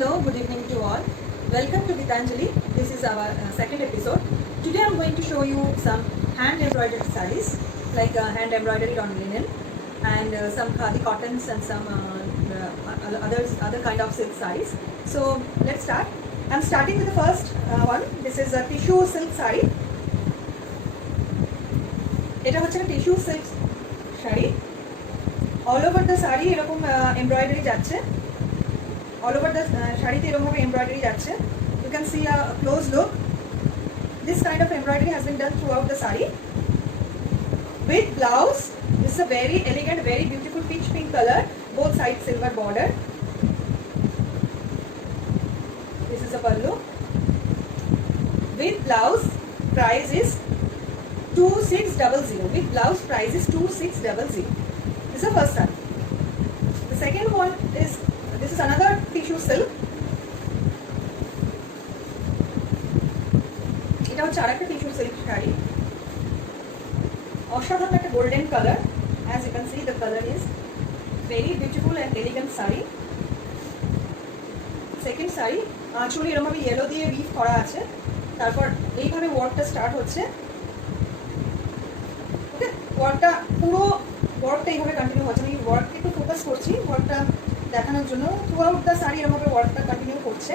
Hello, good evening to all. Welcome to Gitanjali. This is our second episode. Today I am going to show you some hand embroidered sarees, like hand embroidery on linen, and some khadi cottons and some other kind of silk sarees. So let's start. I am starting with the first one. This is a tissue silk saree. এটা হচ্ছে tissue silk sari. All over the sari এরকম এমব্রয়ডারি যাচ্ছে। All over the শাড়িতে এরকমভাবে embroidery যাচ্ছে। You can see a close look. This kind of embroidery has been done throughout the sari with blouse. This is a very elegant, very beautiful peach pink color, both sides silver border. This is a pallu with blouse. Price is 2600. With blouse price is 2600. This is the first one. The second one is, this is another tissue silk. এটা হচ্ছে আরেকটা tissue silk sari. অসাধারণ একটা golden colour. As you can see, the color is very beautiful and elegant saree. Second saree, আঁচলে এরকমভাবে ইয়েলো দিয়ে উইভ করা আছে। তারপর এইভাবে ওয়ার্কটা স্টার্ট হচ্ছে। ওকে, ওয়ার্কটা পুরো ওয়ার্কটা এইভাবে কন্টিনিউ হচ্ছে। আমি ওয়ার্কটা একটু ফোকাস করছি ওয়ার্কটা দেখানোর জন্য। থ্রু আউট দ্য শাড়ি এরকমভাবে ওয়ার্কটা কন্টিনিউ করছে।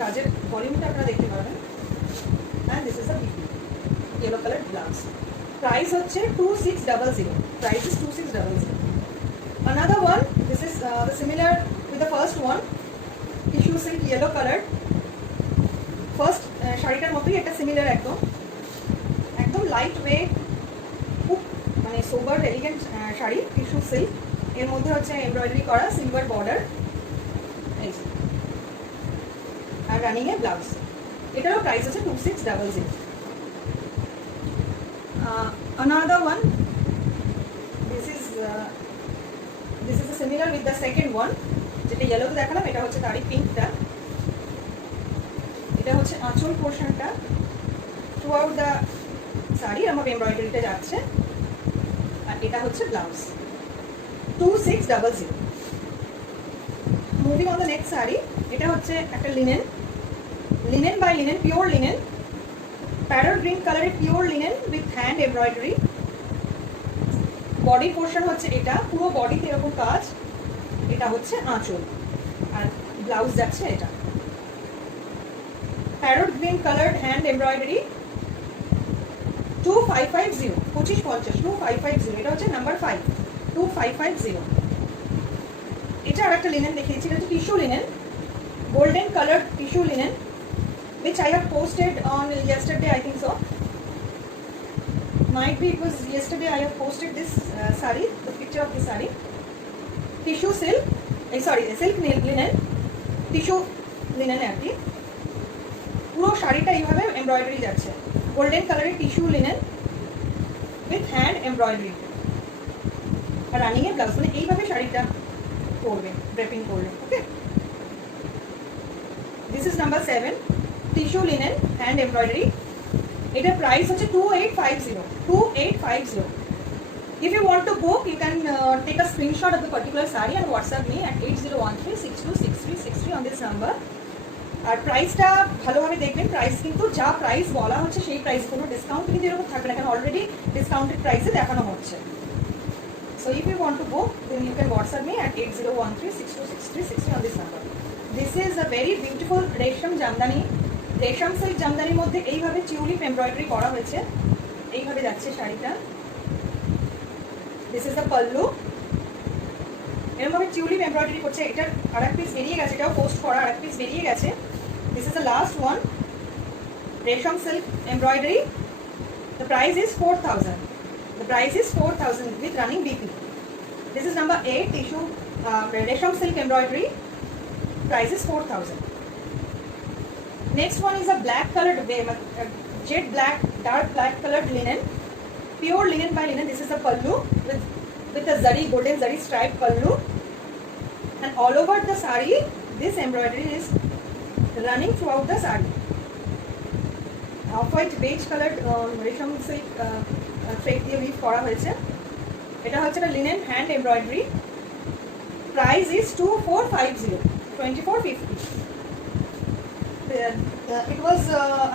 কাজের ভলিউমটা আপনারা দেখতে পারবেন। And this is a yellow colored blouse. Price হচ্ছে 2600. Price is 2600. Another one, this is the similar with the first one, tissue silk yellow colored. First শাড়িটার মতোই একটা সিমিলার একদম লাইট ওয়েট, খুব মানে সোবার এলিগেন্ট শাড়ি, টিস্যু সিল্ক। এর মধ্যে হচ্ছে এমব্রয়ডারি করা সিলভার বর্ডার আর রানিং এ ব্লাউজ। এটারও প্রাইস আছে 2600. Another one, this is similar with the second one. যেটা ইয়েলোতে দেখালাম এটা হচ্ছে তারই পিঙ্কটা। এটা হচ্ছে আঁচল পোর্শনটা। থ্রু আউট দ্য শাড়ি আমার এমব্রয়ডারিটা যাচ্ছে। আর এটা হচ্ছে ব্লাউজ। 2600. Moving on the next sari. এটা হচ্ছে একটা linen by linen, pure linen, parrot green colored pure linen with hand embroidery. Body portion হচ্ছে এটা, পুরো বডিতে এরকম কাজ। এটা হচ্ছে আঁচল আর ব্লাউজ যাচ্ছে এটা। parrot green colored hand embroidery 2550, 2550, 2550. এটা হচ্ছে নাম্বার 5, 2550. এটা আরেকটা লিনেন দেখিয়েছি। এটা হচ্ছে tissue linen, golden colored tissue linen, which I have posted on yesterday, I think so. Might be it was yesterday I have posted this saree, the picture of the saree. Tissue silk, silk linen, tissue linen আর কি। পুরো শাড়িটা এইভাবে embroidery যাচ্ছে। Golden কালারের tissue linen with hand embroidery আর running এর blouse. মানে এইভাবে শাড়িটা করবে ড্রেপিং করলে। ওকে, this is number 7, tissue linen hand embroidery. Its price is 2850. 2850. If you want to book, you can take a screenshot of the particular saree and WhatsApp me at 8013626363 on this number. আর প্রাইসটা ভালোভাবে দেখবেন। প্রাইস কিন্তু যা প্রাইস বলা হচ্ছে সেই প্রাইস, কোনো ডিসকাউন্ট কিন্তু এরকম থাকবে না, কারণ অলরেডি ডিসকাউন্টেড প্রাইসে দেখানো হচ্ছে। So if you want to book, then you can WhatsApp me at 8013626363 on this number. This is a very beautiful রেশম জামদানি, রেশম সিল্ক জামদানির মধ্যে এইভাবে টিউলিপ এমব্রয়ডারি করা হয়েছে। এইভাবে যাচ্ছে শাড়িটা। This is the pallu. এরকমভাবে টিউলিপ এমব্রয়ডারি করছে। এটার আরেক পিস বেরিয়ে গেছে, এটাও পোস্ট করা আরেক পিস বেরিয়ে গেছে। This is the last one, রেশম silk embroidery. The price is 4000. The price is 4000 with running BP. This is number 8, tissue resham silk embroidery. Price is 4000. Next one is a black colored jet black, dark black colored linen, pure linen by linen. This is a pallu with a zari, golden zari stripe pallu, and all over the saree this embroidery is running throughout the saree. Off white beige colored resham silk thread দিয়ে উইভ করা হয়েছে। এটা হচ্ছে একটা linen hand embroidery price is 2450, 2450. It was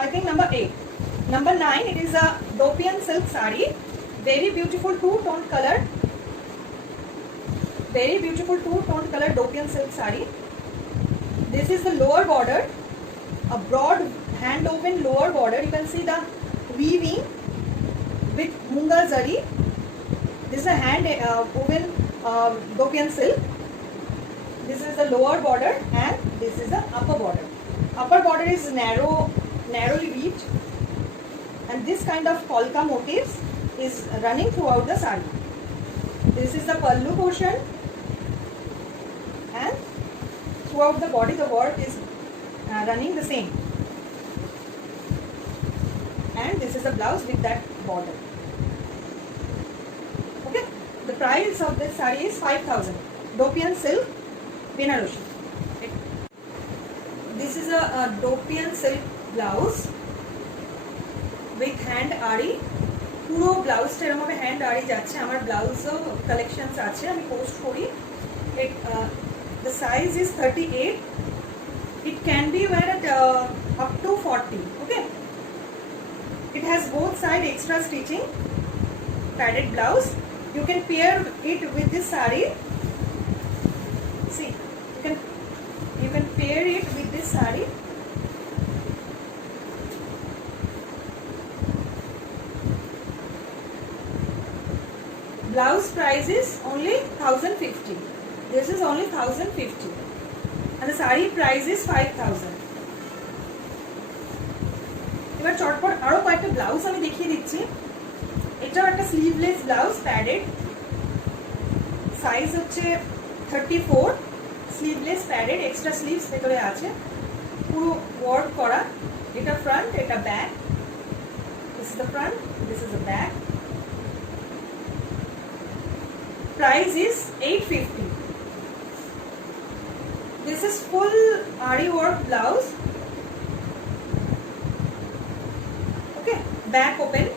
I think number 8. Number 9, it is a Dopian silk sari, very beautiful two-tone color, very beautiful two-tone color Dopian silk sari. This is the lower border, a broad hand woven lower border. You can see the weaving with munga zari. This is a hand woven Dopian silk. This is the lower border and this is the upper border. Upper border is narrowly weaved, and this kind of polka motifs is running throughout the sari. This is the pallu portion, and throughout the body the work is running the same. And this is the blouse with that border. Okay, the price of this sari is 5,000. Dopian silk, Benarosi. This is a Dopian silk blouse with hand ari. পুরো ব্লাউজটা এরকম ভাবে হ্যান্ড আরি যাচ্ছে। আমার ব্লাউজও কালেকশনস আছে, আমি পোস্ট করি। The size is 38. It can be wear at up to 40. Okay. It has both side extra stitching, padded blouse. You can pair it with this sari. See, you can pair it with this sari. Blouse price is only 1050. This is only 1050, and the sari price is 5000. এবার চটপট আরো কয়েকটা ব্লাউজ আমি দেখিয়ে দিচ্ছি। এটাও একটা sleeveless blouse, padded, size হচ্ছে 34, স্লিভলেস প্যাডেড, এক্সট্রা স্লিভস ভেতরে আছে, পুরো ওয়ার্ক করা। এটা ফ্রন্ট, এটা back. This is the front, this is the back. Price is 850. This is full ari work blouse. Okay, back open.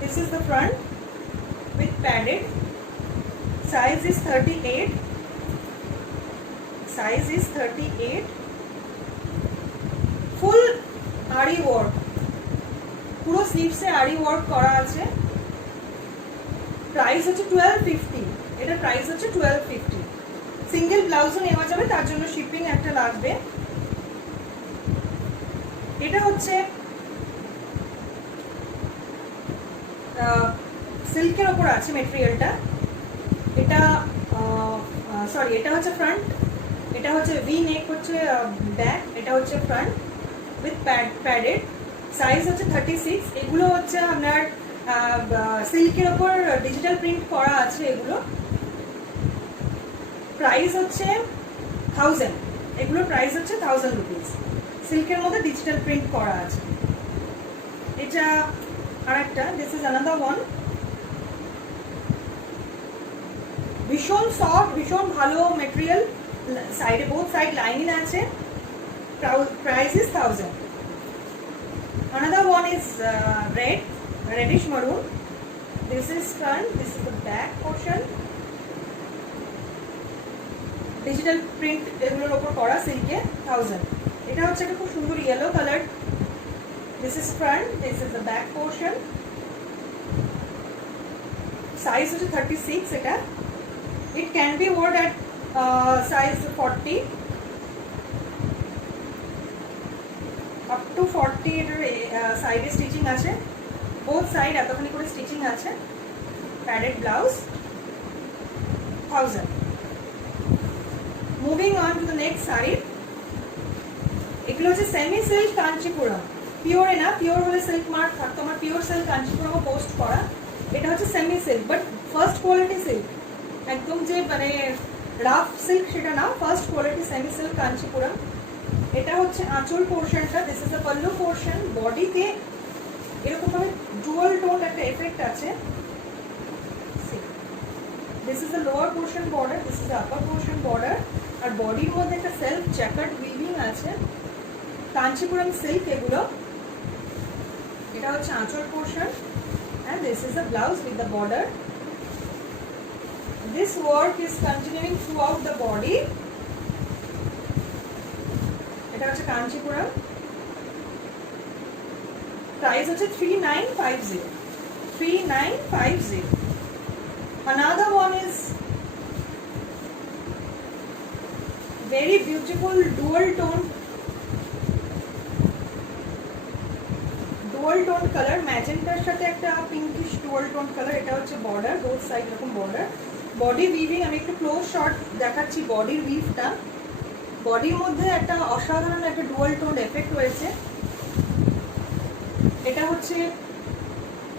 This is the front with padded. Size is 38. Size is 38. Full ari work. পুরো স্লিভসে ari work করা আছে। প্রাইস হচ্ছে 1250। এটা প্রাইস হচ্ছে 1250। সিঙ্গেল ব্লাউজও নেওয়া যাবে, তার জন্য শিপিং একটা লাগবে। এটা হচ্ছে সিল্কের ওপর আছে মেটেরিয়ালটা। এটা সরি, এটা হচ্ছে ফ্রন্ট, এটা হচ্ছে ভি নেক, হচ্ছে ব্যাক, এটা হচ্ছে ফ্রন্ট উইথ প্যাডেড। সাইজ হচ্ছে 36। এগুলো হচ্ছে আপনার সিল্কের ওপর ডিজিটাল প্রিন্ট করা আছে। এগুলো প্রাইস হচ্ছে 1000। এগুলোর প্রাইস হচ্ছে 1000 রুপিস। সিল্কের মধ্যে ডিজিটাল প্রিন্ট করা আছে। এটা আরেকটা, দিস ইজ অ্যানাদার ওয়ান। ভীষণ সফট, ভীষণ ভালো মেটেরিয়াল, সাইডে বোথ সাইড লাইনিং আছে। Price is 1000। Another one is reddish maroon. This is front, this is the back portion. Digital print এগুলোর উপর করা সিল্কে 1000। এটা হচ্ছে একটা খুব সুন্দর yellow colour. This is front, this is the back portion. Size হচ্ছে 36 এটা। It can be worn at size 40 up to 40। এর সাইডে স্টিচিং আছে, বোথ সাইড এতখানি করে স্টিচিং আছে। Padded blouse 1000। Moving on to the next sari. এগুলো হচ্ছে সেমি সিল্ক কাঞ্চিপুরম, পিওরে না, পিওর হলে সিল্ক মার্ক থাকতো। আমার পিওর সিল্ক কাঞ্চিপুরমও পোস্ট করা। এটা হচ্ছে semi silk, but first quality silk, একদম যে মানে রাফ সিল্ক সেটা না, first quality semi silk Kanchipuram. এটা হচ্ছে আঁচল পোর্শনটা, দিস ইজ দ্য পাল্লু পোর্শন। বডিতে এরকম ভাবে ডুয়াল টোন একটা এফেক্ট আছে। This is the lower portion border, this is the upper portion border. আর বডির মধ্যে একটা সেলফ জ্যাকেট উইভিং আছে, কাঞ্চিপুরম সিল্ক এগুলো। এটা হচ্ছে আঁচল portion, and this is the blouse with the border. This work is continuing throughout the body. এটা হচ্ছে কাঞ্চিপুরম, প্রাইস হচ্ছে 3950. 3950. Another one is very beautiful dual tone color, ম্যাজেন্টার সাথে একটা পিঙ্কিশ dual tone color. এটা হচ্ছে বর্ডার, বোথ সাইড এরকম border. Body weaving আমি একটু ক্লোজ শট দেখাচ্ছি বডির উইভটা. বডির মধ্যে একটা অসাধারণ একটা ডুয়াল টোন এফেক্ট রয়েছে. এটা হচ্ছে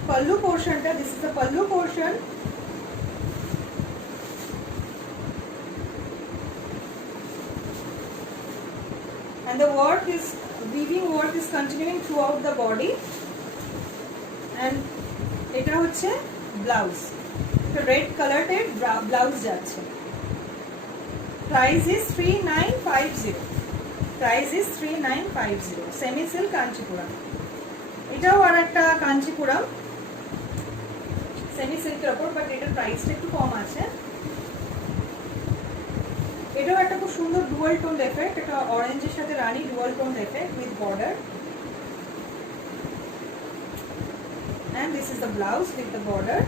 pallu portion ta. This is the pallu portion. And the work is, weaving work is continuing throughout the body. And এটা হচ্ছে ব্লাউজ, একটা রেড কালারের ব্লাউজ যাচ্ছে. Price is 3950. Price is 3950. Semi silk Kanchipuram. এটাও আর একটা কাঞ্চিপুরম সেমি সিল্কের ওপর, বাট এটার প্রাইসটা একটু কম আছে. এটাও একটা খুব সুন্দর ডুয়াল টোন এফেক্ট. এটা অরেঞ্জের সাথে রানী dual tone effect with border. And this is the blouse with the border.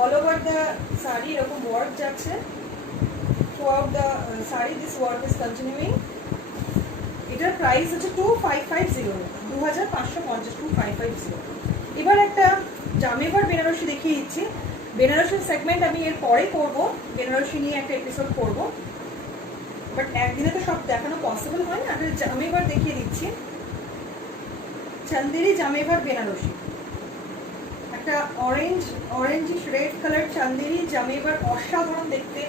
All over the sari এরকম work যাচ্ছে. Throughout the sari this work is continuing. এটার প্রাইস হচ্ছে 2550. 2550. 2550. এবার একটা জামেবার বেনারসি দেখিয়ে দিচ্ছি. বেনারসির সেগমেন্ট আমি এর পরে করব, বেনারসি নিয়ে একটা এপিসোড করব, বাট একদিনে তো সব দেখানো পসিবল হয় না. আমি জামেবার দেখিয়ে দিচ্ছি. চান্দেরি জামেবার বেনারসি, একটা অরেঞ্জিশ রেড কালার চান্দেরি জামেবার, অসাধারণ দেখতে,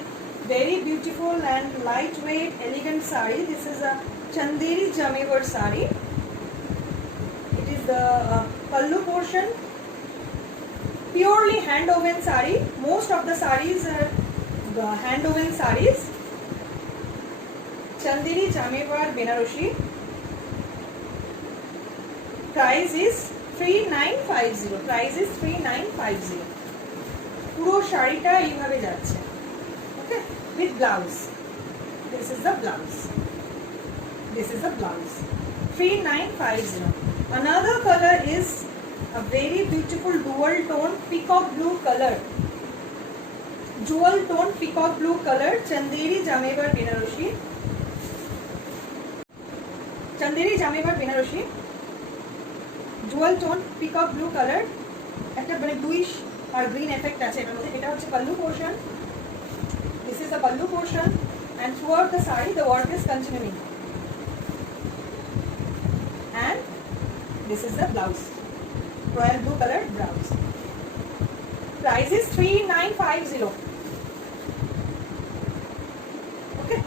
very beautiful and lightweight elegant sari. This is a Chanderi Jamevar sari. It is the pallu portion, purely hand woven sari. Most of the saris are hand woven saris. Chanderi Jamevar Benaroshi. Price is 3950. Price is 3950. পুরো শাড়িটা এইভাবে যাচ্ছে. Okay, with blouse. This is the blouse. This is the blouse. 3950. Another color is a very beautiful dual tone peacock blue color. Dual tone peacock blue color. Chanderi Jamevar Benaroshi. Chanderi Jamevar Benaroshi. Dual tone peacock blue color. একটা মানে bluish আর green effect আছে এটার মধ্যে. এটা হচ্ছে pallu portion. This is the pallu portion, and throughout the sari the work is continuing. And this is the blouse, royal blue colored blouse. Price is 3950. Okay.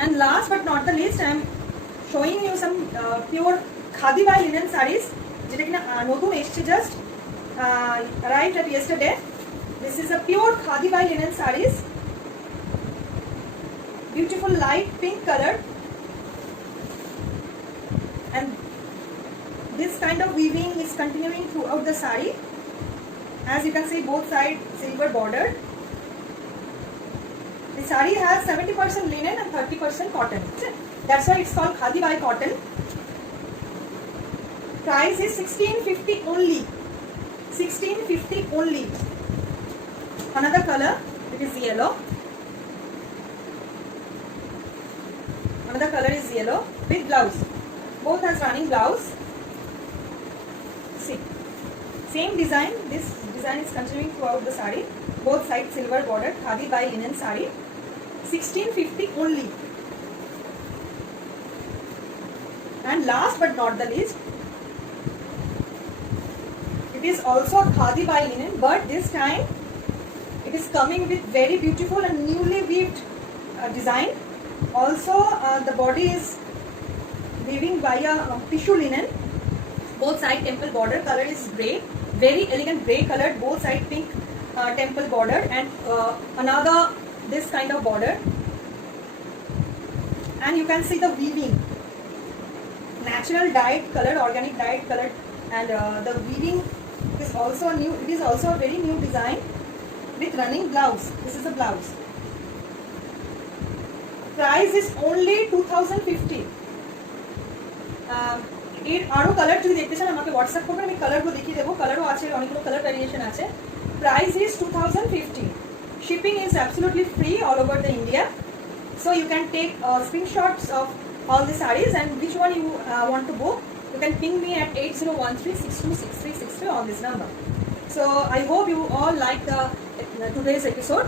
And last but not the least, I am showing you some pure khadi by linen sarees, যেটা কিনা নতুন এসেছে, just arrived at yesterday. This is a pure khadi by linen sarees. Beautiful light pink color, and this kind of weaving is continuing throughout the sari. As you can see, both sides silver border. The sari has 70% linen and 30% cotton. That's why it's called khadi by cotton. Price is 1650 only. 1650 only. Another color, it is yellow. Another color is yellow with blouse. Both has running blouse. See, same design. This design is continuing throughout the sari. Both sides silver border. Khadi by linen sari. 1650 only. And last but not the least, it is also khadi by linen, but this time it is coming with very beautiful and newly weaved design. Also the body is weaving by a tissue linen. Both side temple border. Color is grey, very elegant grey colored. Both side pink temple border, and another this kind of border. And you can see the weaving, natural dyed color, organic dyed colored And the weaving is also new. It is also a very new design with running blouse. This is the blouse. Price is only 2050. এর আরো কালার যদি দেখতে চান আমাকে হোয়াটসঅ্যাপ করবেন, আমি কালারগুলো দেখিয়ে দেবো। কালারও আছে, অনেকগুলো কালার ভ্যারিয়েশন আছে। Price is 2050. Shipping is absolutely free all over the India. So you can take screenshots of all the sarees, and which one you want to book, you can ping me at 8013626363 on this number. So I hope you all like the today's episode.